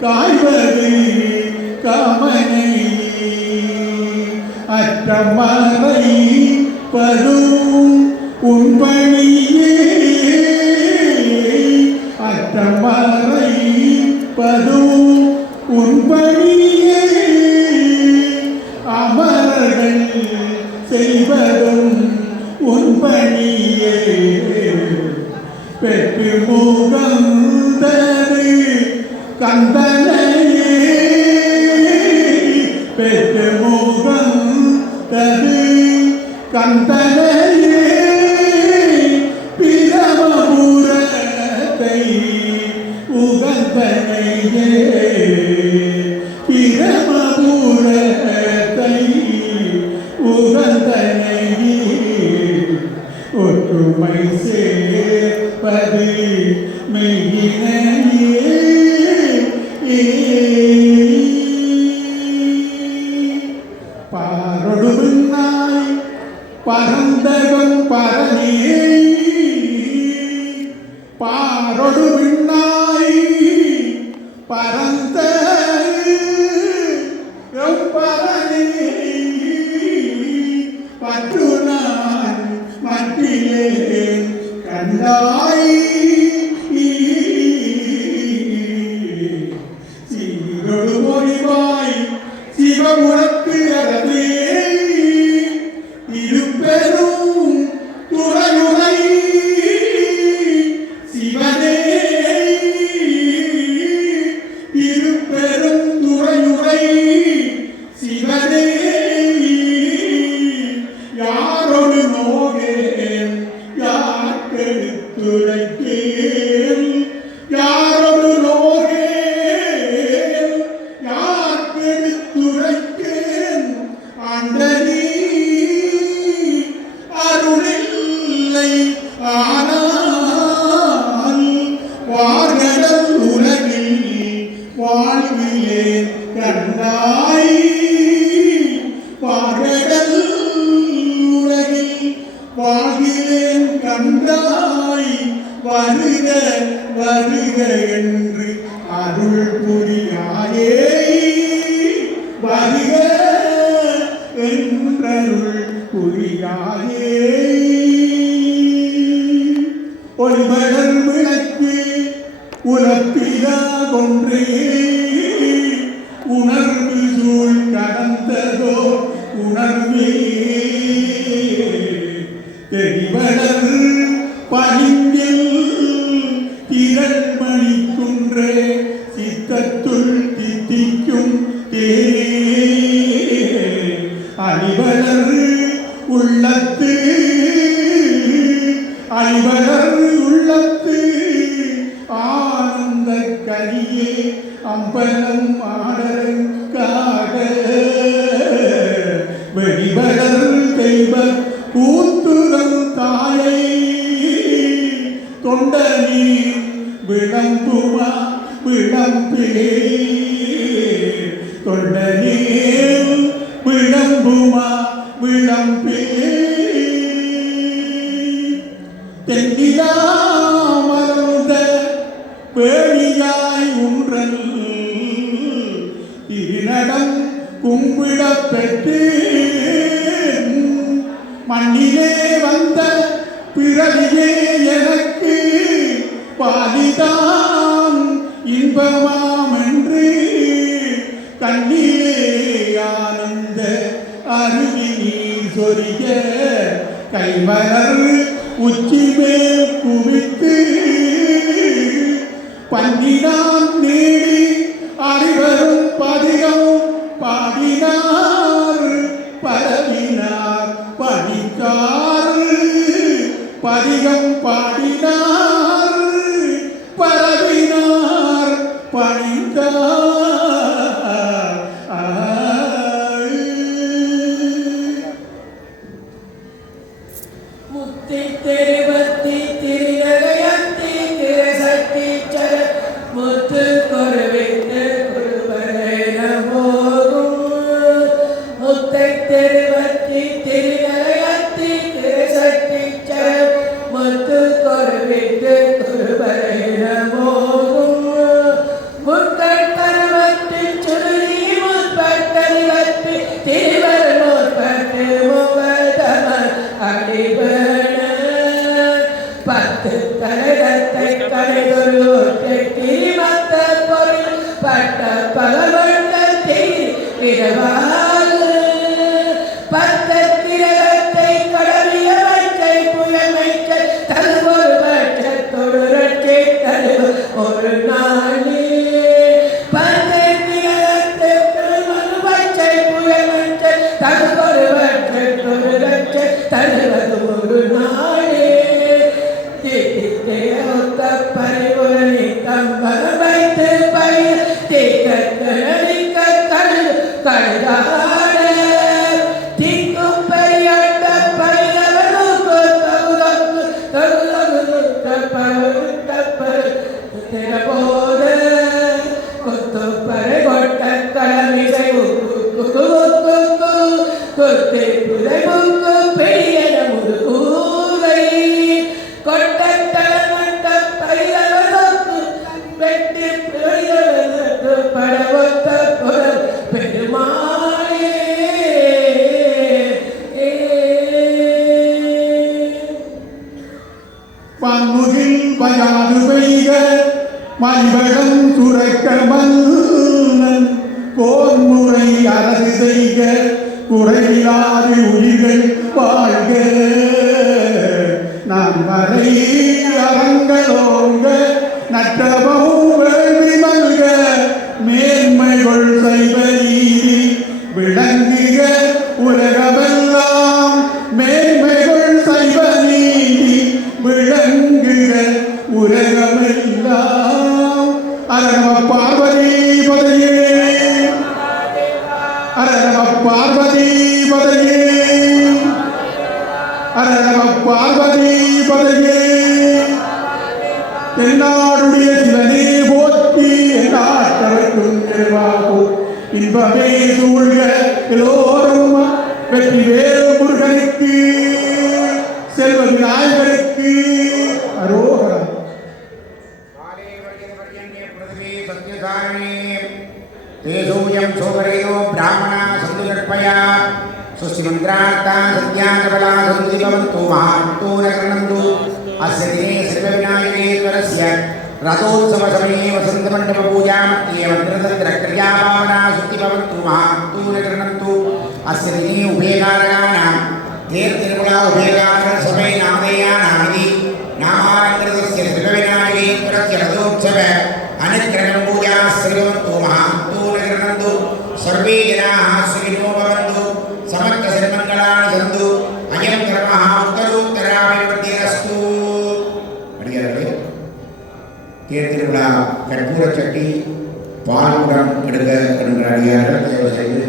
காய்வது காமனை அற்றமறை பரும் உண்பணியே அற்றமறை பரும் உண்பணியே அமரர்கள் செய்வதும் உண்பணியே பெற்று முகந்தது கந்தனையே பெற்று முகந்தது கந்தனையே பிரமபுரத்தை உகந்தனையே பிரமபுரத்தை உகந்தனையே ஒற்றுமை சேர்ப்பது மெய்யினையே பாரொடு பின்னாய் பரந்தகம் பரனே பாரொடு பின்னாய் பரந்த பரனே பற்று நான் மற்றிலே கண்டாய் சீரொடு மொழிவாய் சிவமுறத்து அறவே இருப்பெரும் துறையுரை சிவனே இருப்பெரும் துறையுரை சிவனே யாரொடு நோகேன் யாக்கெடுத்துரைக்கேன் யாரொடு நோகேன் யாக்கெடுத்துரைக்கேன் ஆண்டனி அருளில்லை ஆனால் வார்கடல் உலகில் வாழ்விலேன் கண்டாய் வார்கடல் உலகில் வாழ்விலேன் கண்டாய் வருக வருக என்று அருள் புரியாயே வருக என்றருள் புரியாயே ஒளிமலர் விளக்கு உலப்பிலா கொன்றே உணர்வு சூழ் கடந்ததோ உணர்வே தெரிவளர் பளிங்கில் திரள்மணி குன்றே சித்தத்துள் தித்திக்கும் தேனே அணிவளர் உள்ளத்து அணிவளர் உள்ளத்து ஆனந்த கனியே அம்பலம் ஆடலுக்காக வெளிவளர் தெய்வ கூத்துரம் தாயை தொண்ட நீர் விளம்புமா விளம்பே தொண்ட நீர் விளம்புமா விளம்பே தென்னிலா மலர்ந்த பேணியாய் உன்றல் திருநடம் கும்பிடப் பெற்று மண்ணிலே வந்த பிறவியே எனக்கு பாதிதான் இன்பமாம் என்று கண்ணிலே ஆனந்த அருவி நீர் சொரிய கைமலர் உச்சி மேல் குவித்து பன்னினான் நீடி அறிவரும் பதிகம் பாடினார் பரவினார் படித்தார் பதிகம் பாடினார் பரவினார் படித்தார் முக்தி தெருவத்தி திருநகையத்தி திரசக்தி சர முத்து பட்ட பகவந்தத்தில் இரவால் பத்தத்திரத்தை கடவிய வைக்கை புயமைக்க தருவொரு பட்சத்தொடு ரட்சை தரு ஒரு நாளே பத்தத்திரத்தை தருவொரு வைக்கை புயமைக்க தருவொரு பட்சத்தொடு ரட்சை தருவது ஒரு நாளே ஒத்த பரிவுரை தம்பர வைத்து பயிர் தேக்க கழுதாட திக்கும் பெரியாட்ட பயிரவனுக்கு போத கொத்து பறை கொட்ட கடமிசை கொத்து புதை முக்கு பெரிய முதுகூரை கொட்ட தளமட்ட பயிரவனுக்கு வெட்டி படவத்த பெருமாளே பன்முகில் பயாது பெய்க மணிவகம் சுரைக்க மன்னன் போன்முறை அரசு செய்க குறையிலாது உயிர்கள் வாழ்க நான் வரை அரங்கலோங்க நற்றபமும் வேள்வி மல்க மேன்மைகள் செய்வ நீதி விளங்குக உலகமெல்லாம் மேன்மைகள் செய்வ நீதி விளங்குக உலகமெல்லாம் அரவ பார்வதி பதையே அரவ பார்வதி பதையே அரவ பார்வதி பதையே தென்னாடுடைய சிவனே போற்றி என்னாட்டவர்க்கும் நிறைவாகோ இன்பமே சூழ்க எல்லோரும் வெற்றி வேறு முருகனுக்கு செல்வ விநாயகருக்கு அரோகரா தேசோயம் சோகரையோ பிராமணா சந்து கற்பயா स्वस्ति मंत्रार्था सत्याकबला सन्ति भवन्तु महान्तो न गृह्णन्तु अस्य दिने सर्वविनायकेश्वरस्य रथोत्सवसमये वसन्तमण्डपपूजामध्ये मन्त्रतन्त्रक्रियाभावना शुद्धि भवन्तु महान्तो न गृह्णन्तु अस्य दिने उभयकारकाणां तीर्थनिर्मला उभयकारकसमये नामधेयानामिति नामालङ्कृतस्य सर्वविनायकेश्वरस्य रथोत्सव अनुग्रहं पूजा श्रीभवन्तु महान्तो न गृह्णन्तु सर्वे जनाः सुखिनो भवन्तु समस्त सर्वमंगलानि सन्तु अयं कर्मः उत्तरोत्तराभिवृद्धिरस्तु அடியார்களே தேர்திருவிழா கற்பூர சட்டி பால்குடம் எடுக்க என்ற அடியார்கள் தேர்வு செய்து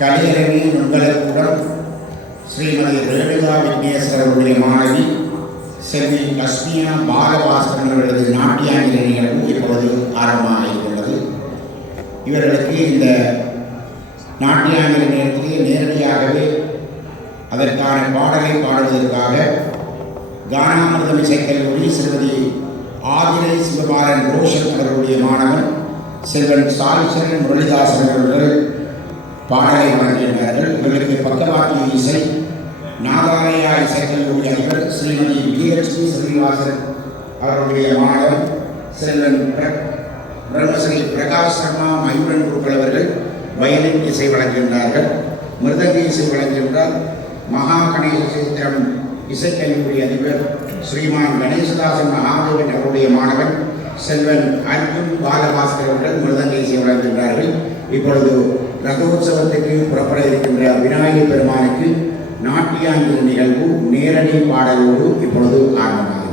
கலியரவி மங்களக்கூடம் ஸ்ரீமதி ரேணுகா விக்னேஸ்வரருடைய மாணவி செல்வி லட்சுமியா பாலபாஸ்கரன் அவர்களது நாட்டியாங்கிற நிகழ்வு இப்பொழுது ஆரம்பமாக இருக்கிறது. இவர்களுக்கு இந்த நாட்டியாங்கிற நேரத்திலே நேரடியாகவே அதற்கான பாடலை பாடுவதற்காக கானாமிர்தம் இசைக்கல்லூரி திருமதி ஆதிரை சிவபாலன் ரோஷன் அவர்களுடைய மாணவன் செல்வன் சால்சன் முரளிதாசன் அவர்கள் பாடலை வழங்குகின்றார்கள். இவர்களுக்கு பக்கவாக்கிய இசை நாதாலயா இசைக்கல்லூரி அதிபர் ஸ்ரீமதி விஜயலட்சுமி ஸ்ரீனிவாசன் அவர்களுடைய மாணவன் செல்வன் பிரம்மஸ்ரீ பிரகாஷ் சர்மா மயூரன் குருக்கள் அவர்கள் வயலின் இசை வழங்குகின்றார்கள். மிருதங்க இசை வழங்குகின்றார் மகா கணேச சித்திரம் இசைக்கல்லூரி அதிபர் ஸ்ரீமான் கணேசதாசன் மகாதேவன் அவருடைய மாணவன் செல்வன் அர்ஜுன் பாலபாஸ்கர் அவர்கள் மிருதங்க இசை வழங்குகின்றார்கள். இப்பொழுது ரதோத்சவத்துக்கு புறப்பட இருக்கின்ற விநாயகர் பெருமானுக்கு நாட்டியாங்கிற நிகழ்வு நேரடி பாடலோடு இப்பொழுது ஆரம்பமாகிறது.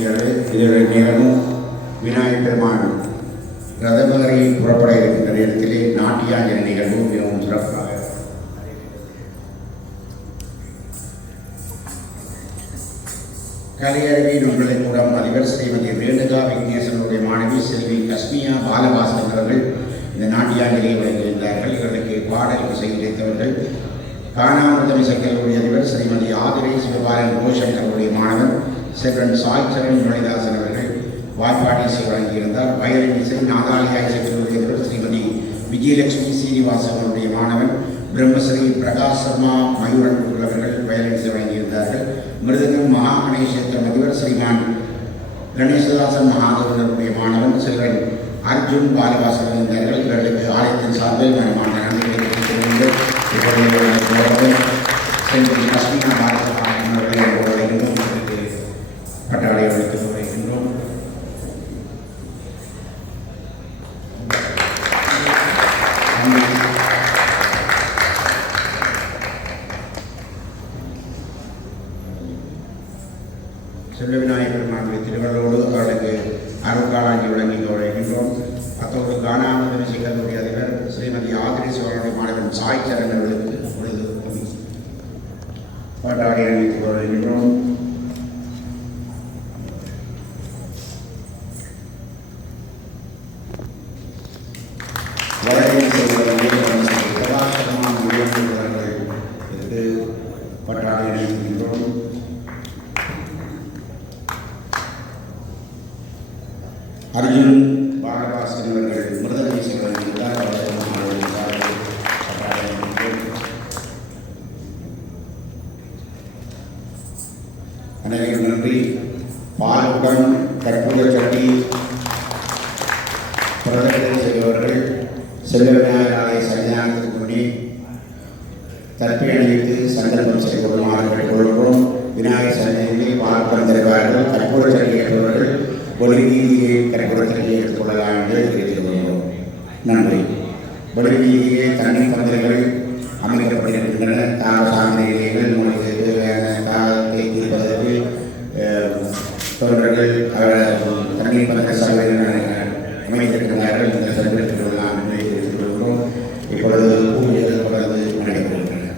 நிகழ்ச்சிகள் இதனுடைய நேரமும் விநாயகர் பெருமான் ரதமகரை புறப்பட இருக்கின்ற நேரத்திலே நாட்டியாஞ்சலி நிகழ்வு மிகவும் சிறப்பாக கலையறிவி நுண்கலைக்கூடம் அதிபர் ஸ்ரீமதி ரேணுகா விக்னேஸ்வரனுடைய மாணவி செல்வி கஸ்மியா பாலபாஸ்கர் அவர்கள் இந்த நாட்டியாஞ்சலியை வழங்கியிருந்தார்கள். இவர்களுக்கு பாடல் இசை கிடைத்தவர்கள் காணாமூர்த்தி சங்கருடைய அதிபர் ஸ்ரீமதி ஆதிரை சிவபாலன் கோஷங்கருடைய மாணவன் செல்வன் சாய் சரண் முரளிதாசன் அவர்கள் வாய்ப்பாடு இசை வழங்கியிருந்தார். வயலின் இசை நாகாலியா இசைக்குழுடைய அதிபர் ஸ்ரீமதி விஜயலட்சுமி சீனிவாசனுடைய மாணவன் பிரம்மஸ்ரீ பிரகாஷ் சர்மா மயூரன் அவர்கள் வயலின் இசை வழங்கியிருந்தார்கள். மிருதங்கம் மகா கணேசேத்திரம் அதிபர் ஸ்ரீமான் கணேசதாசன் மகாதேவனுடைய மாணவன் செல்வன் அர்ஜுன் பாலவாசன் இருந்தார்கள். இவர்களுக்கு ஆலயத்தின் சார்பில் மனமான நன்றிகளை தெரிவித்துக் செல்வி கஸ்மியா பாலவாசன் அவர்கள் பட்டாளை அளித்து வருகின்றோம். செல்வ விநாயகர் பெருமானுடைய திருவள்ளோடு அவர்களுக்கு அருள்காலாஞ்சி வழங்கி வருகின்றோம். அத்தோடு காணாமூர்த்தி சங்கருடைய அதிபர் ஸ்ரீமதி ஆதிரேஸ்வரனுடைய மாணவன் சாய் சரண் அவர்களுக்கு பாட்டாளி அணிவித்து வருகின்றோம். வயலின் பிரகாசமான இதற்கு பாட்டாளி அணிவிக்கின்றோம். அர்ஜுன் பாலபாஸ்கர் அவர்கள் மிருதங்க இசை வழங்கியிருந்தார். அனைவரும் நன்றி. பாலுடன் கற்பூர சட்டி பிரதமரை செய்தவர்கள் செல்வ விநாயகர் ஆலய சன்னிதானத்துக்கு முன்னே தற்பி அணிவித்து சந்தர்ப்பம் செய்து கொள்ளுமாறு கேட்டுக்கொள்கிறோம். விநாயகர் சன்னிதியில் பாலுடன் தருவார்கள். கற்பூர சட்டி ஏற்பவர்கள் ஒலிவீதியை கற்பூரத்திற்கு எடுத்துக்கொள்ளலாம் என்று தெரிவித்துக் கொள்கிறோம். நன்றி. ஒலிவீதியிலே தண்ணீர் பந்தல்கள் அமைக்கப்பட்டிருக்கின்றன. சாதனைகள் உங்களுக்கு தேவையான காலத்தை தீர்ப்பதற்கு தொண்டர்கள் தண்ணீர் பந்த சபைகள் அமைத்திருக்கிறார்கள். இந்த சபையில் கொள்ளலாம் என்று தெரிவித்துக் கொள்கிறோம். இப்பொழுது பூஜைகள் தொடர்ந்து நடைபெறுகின்றன.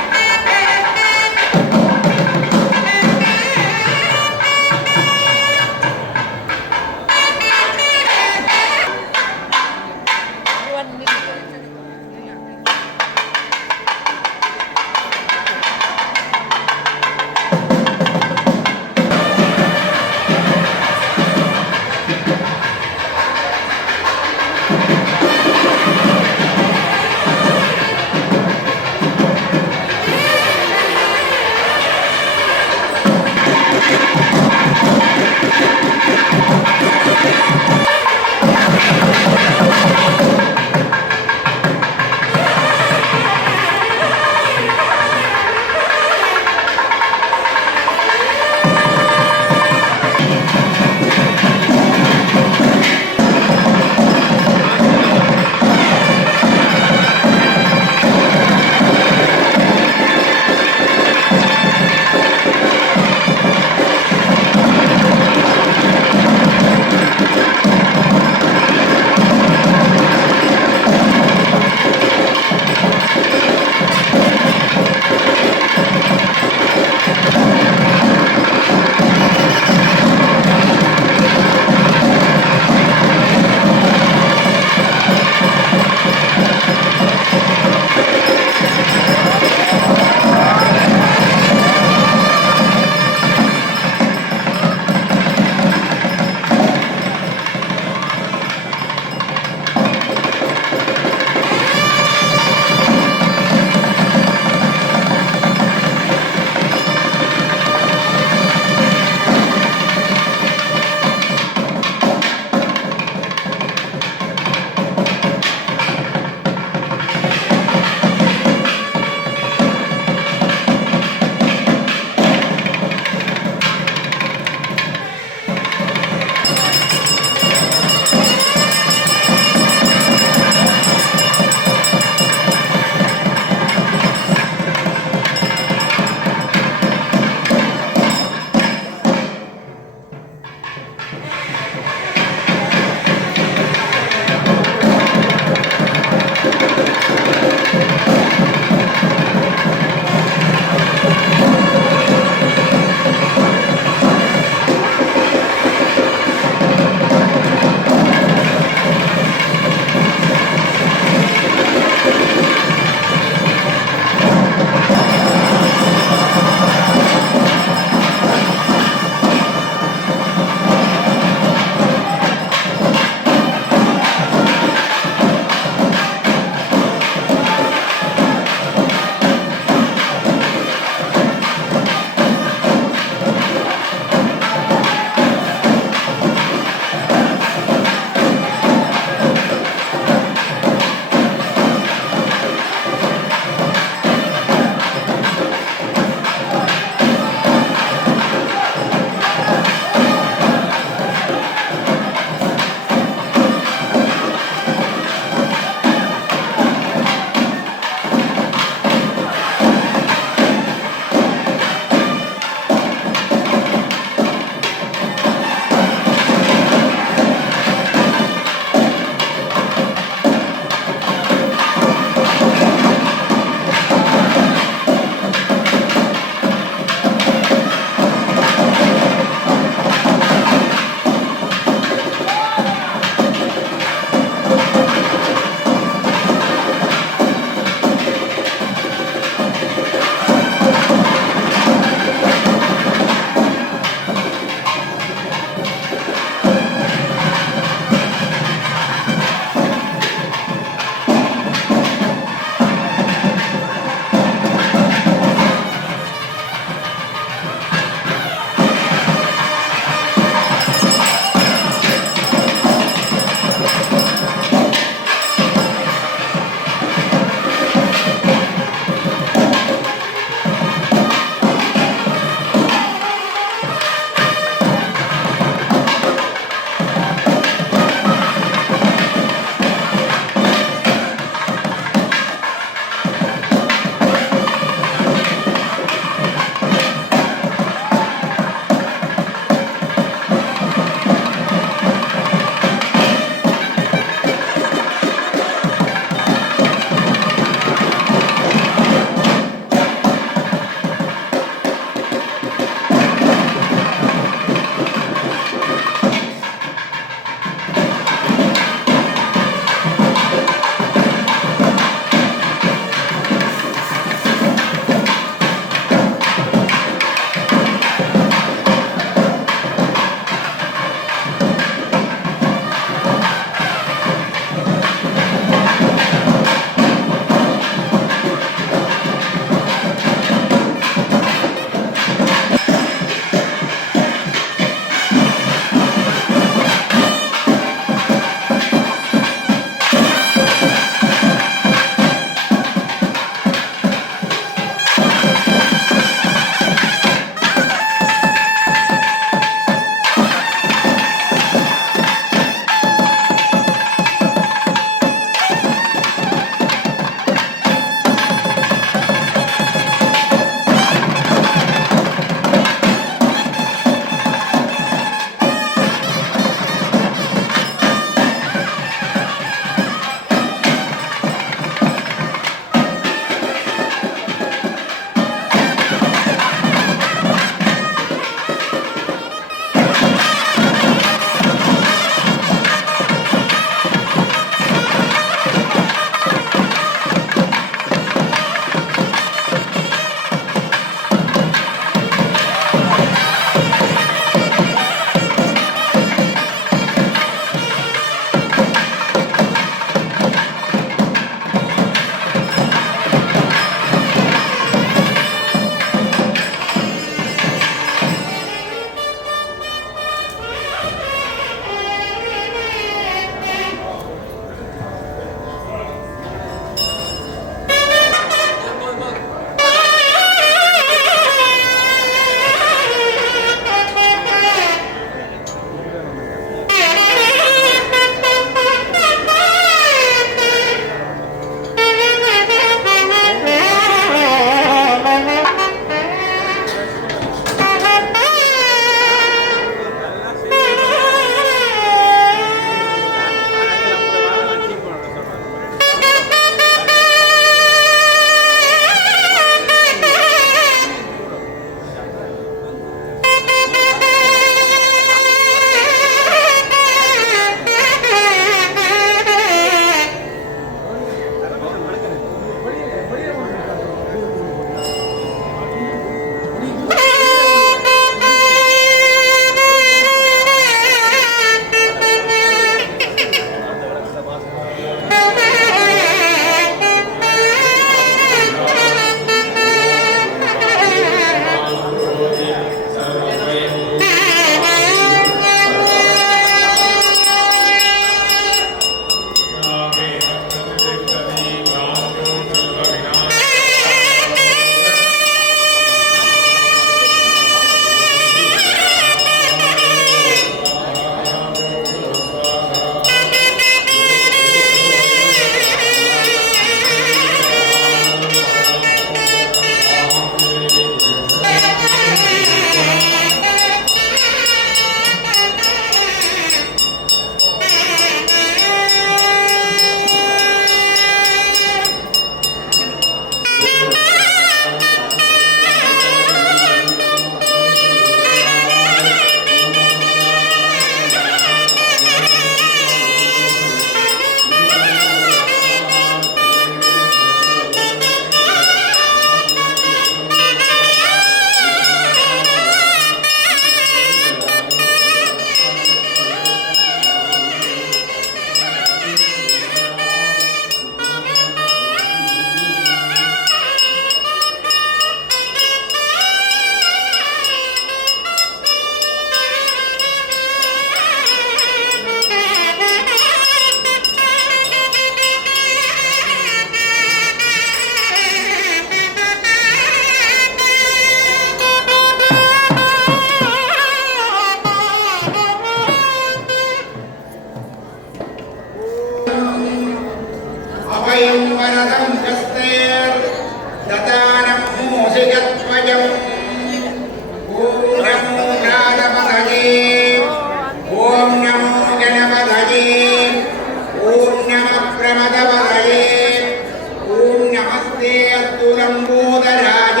वन्दे अतुलम्बोदराय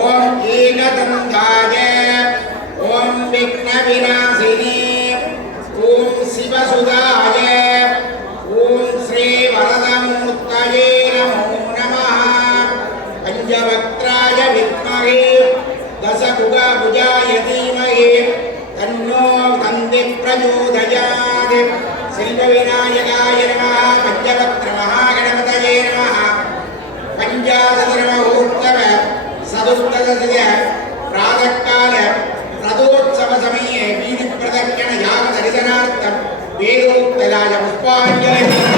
ॐ एकदन्ताय ॐ विघ्नविनाशिने ॐ शिवसुधाय ॐ श्रीवरदमूर्तये नमो नमः पञ्चवक्त्राय विद्महे दशभुजाय धीमहि तन्नो दन्ति प्रचोदयात् सिल्वविनायकाय नमः पञ्चवक्त्रमहागणपतये नमः पञ्चाशतमुहूर्तव सदुत्तरस्य प्रातःकाल रथोत्सवसमये वीतिप्रदक्षिणयागदर्शनार्थं वेदोक्तराय पुष्पाञ्जलिः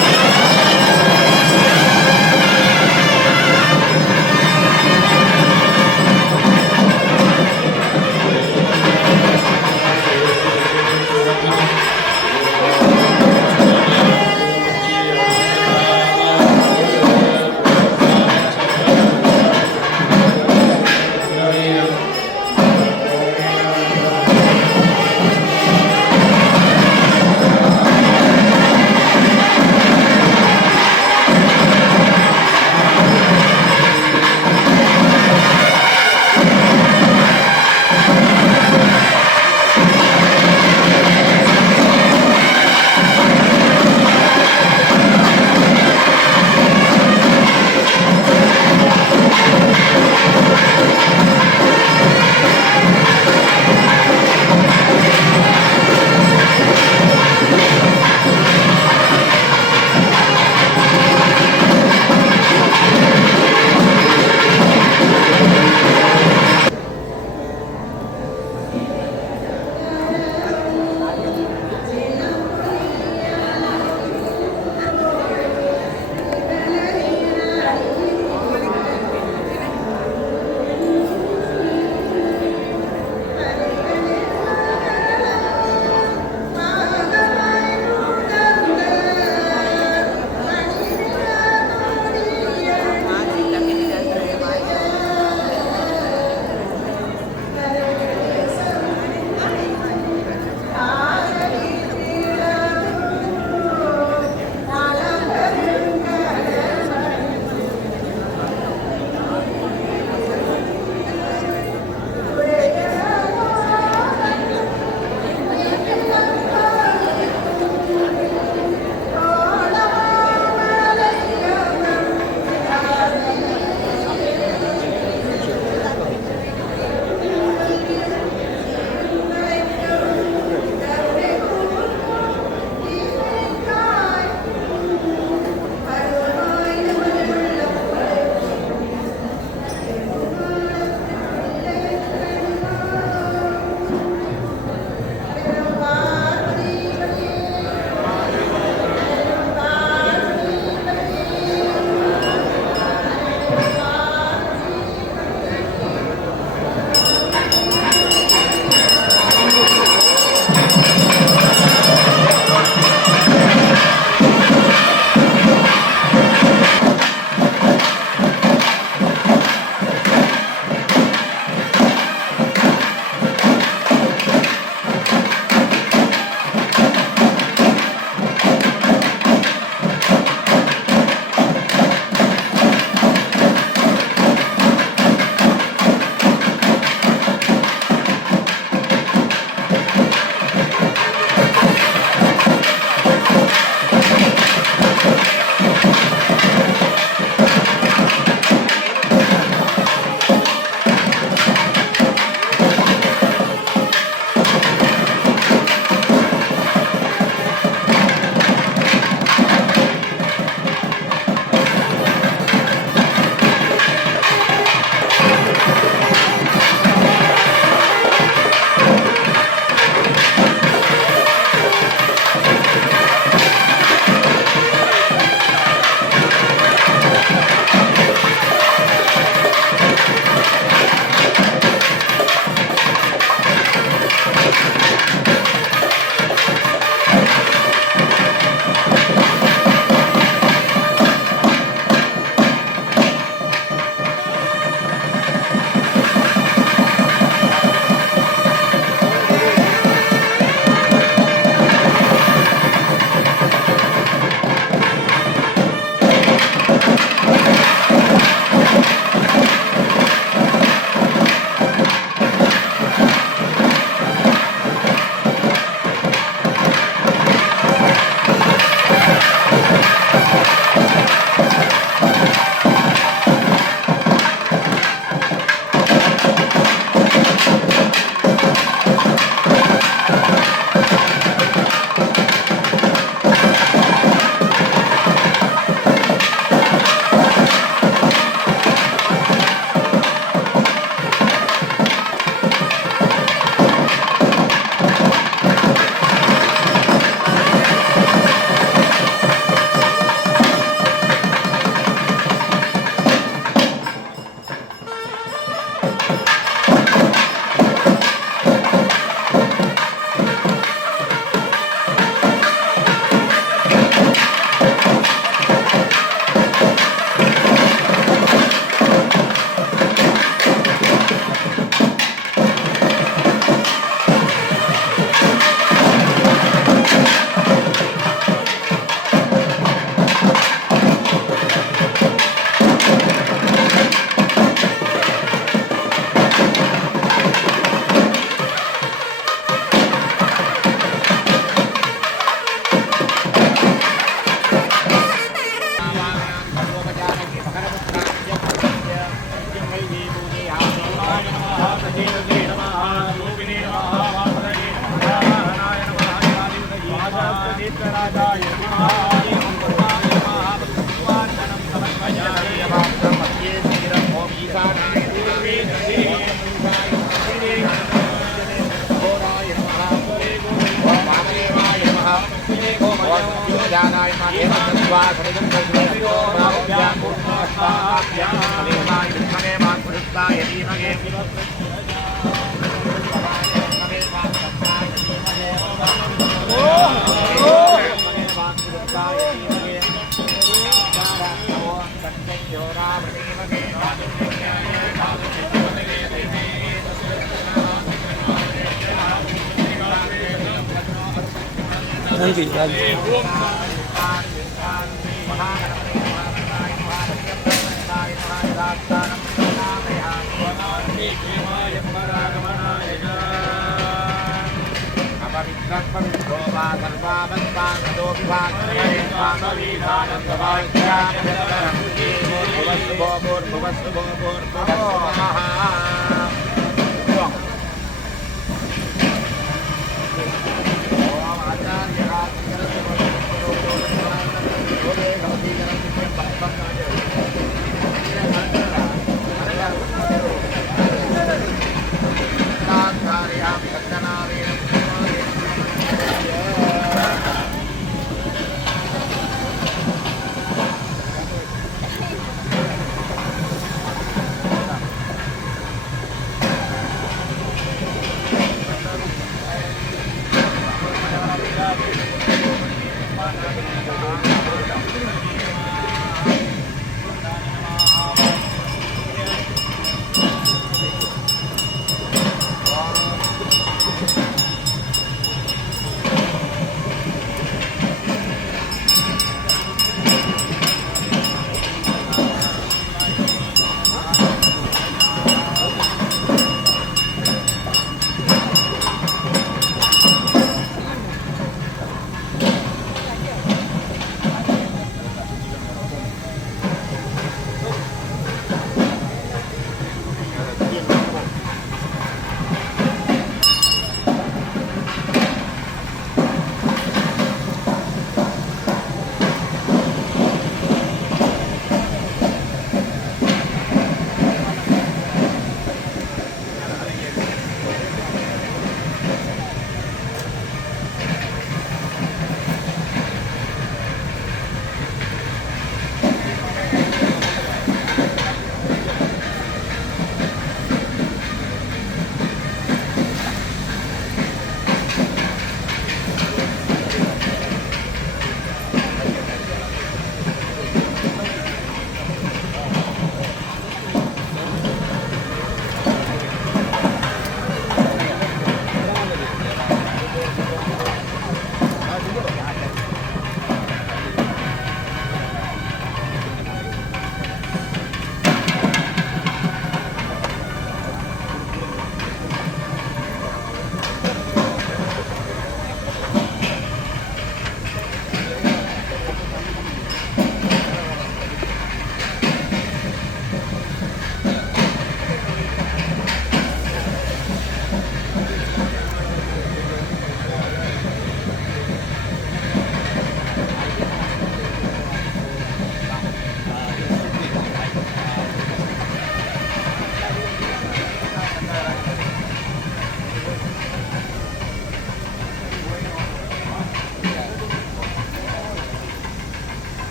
நன்றி.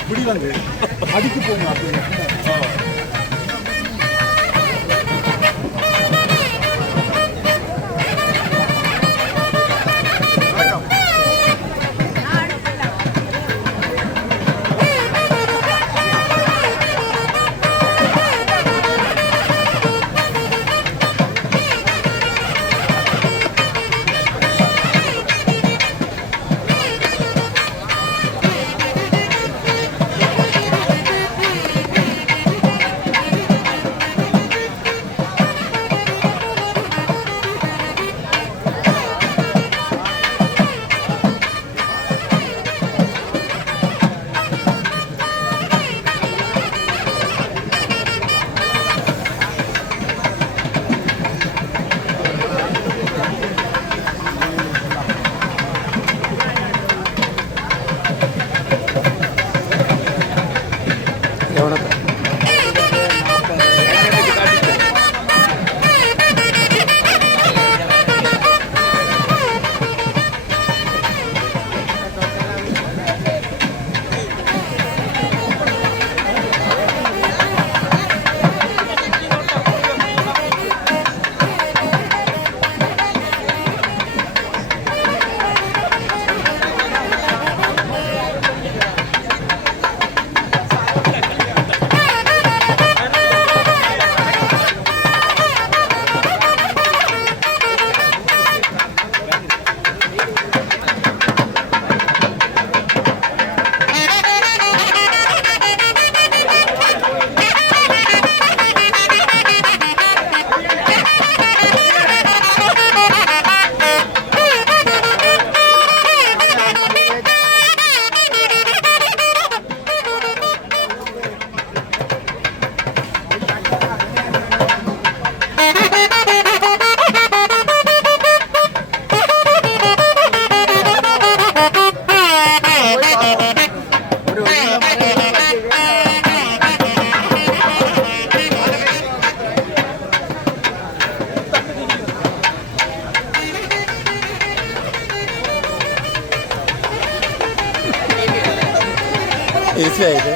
இப்படி வந்து அடிக்கு போகணும் அப்படின்னு இது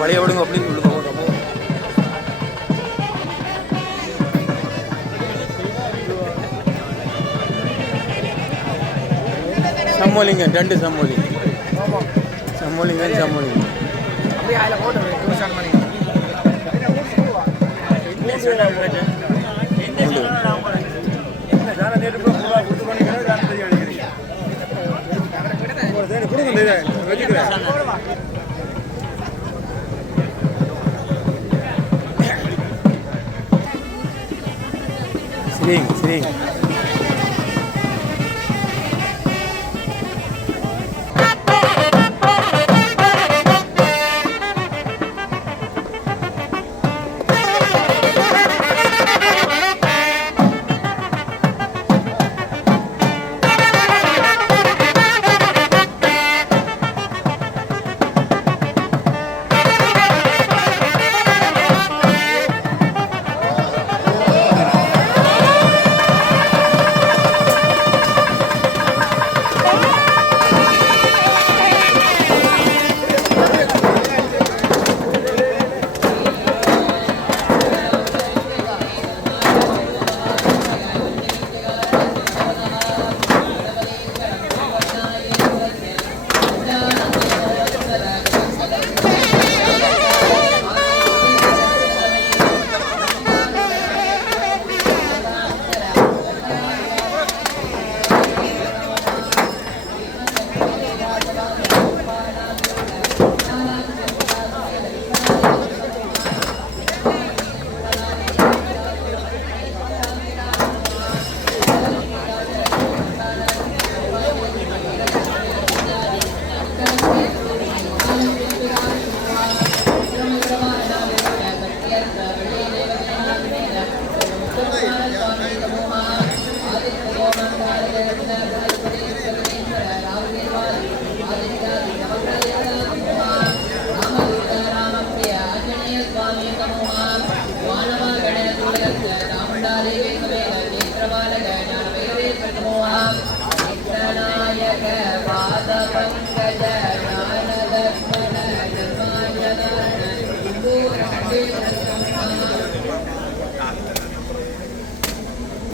வழியை விடுங்க அப்படின்னு சொல்லுங்க. சம்மோலிங்க 2 சம்மோலிங்க சம்மோலிங்க சம்மோலிங்க அப்படியே அதில் போட்டு ஸ்டார்ட் பண்ணி சரிங்க.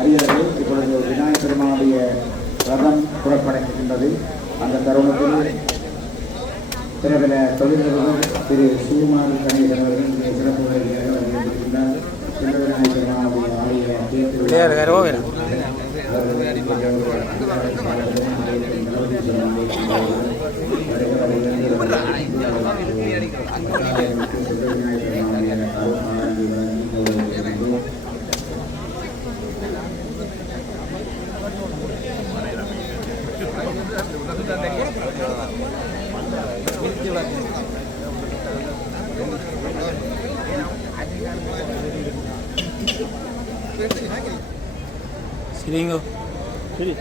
அரியர்கள் இப்பொழுது விநாயகர் பெருமானுடைய ரதம் புறப்படைக்கின்றது. அந்த தருணத்தில் பிரபல தொழிலதிபர் திரு சுகுமார் கணேசன் அவர்கள் இங்கே சிறப்பு விருந்தினராக வருகின்றார். விநாயகர் பெருமானுடைய ஆலய சரிங்க. சரி.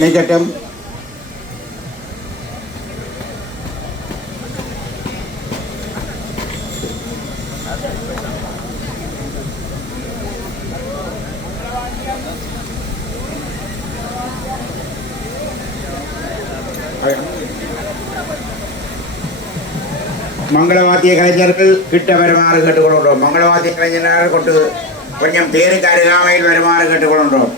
நிகட்டம். மங்களவாத்திய கலைஞர்கள் கிட்ட வருமாறு கேட்டுக்கொள்கின்றோம். மங்களவாத்திய கலைஞர்கள் கொண்டு கொஞ்சம் தேருக்கு அருகாமையில் வருமாறு கேட்டுக்கொள்கின்றோம்.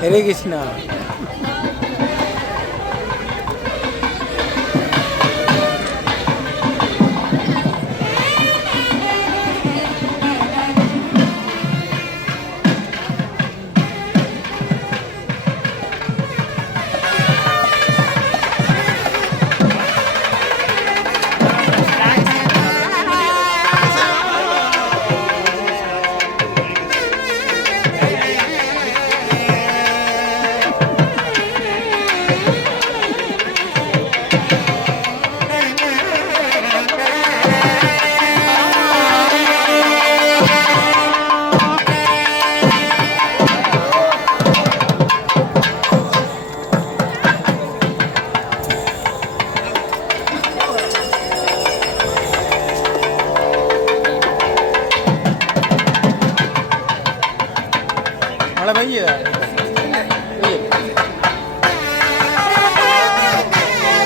हरे कृष्णा மழை பெய்யுதா?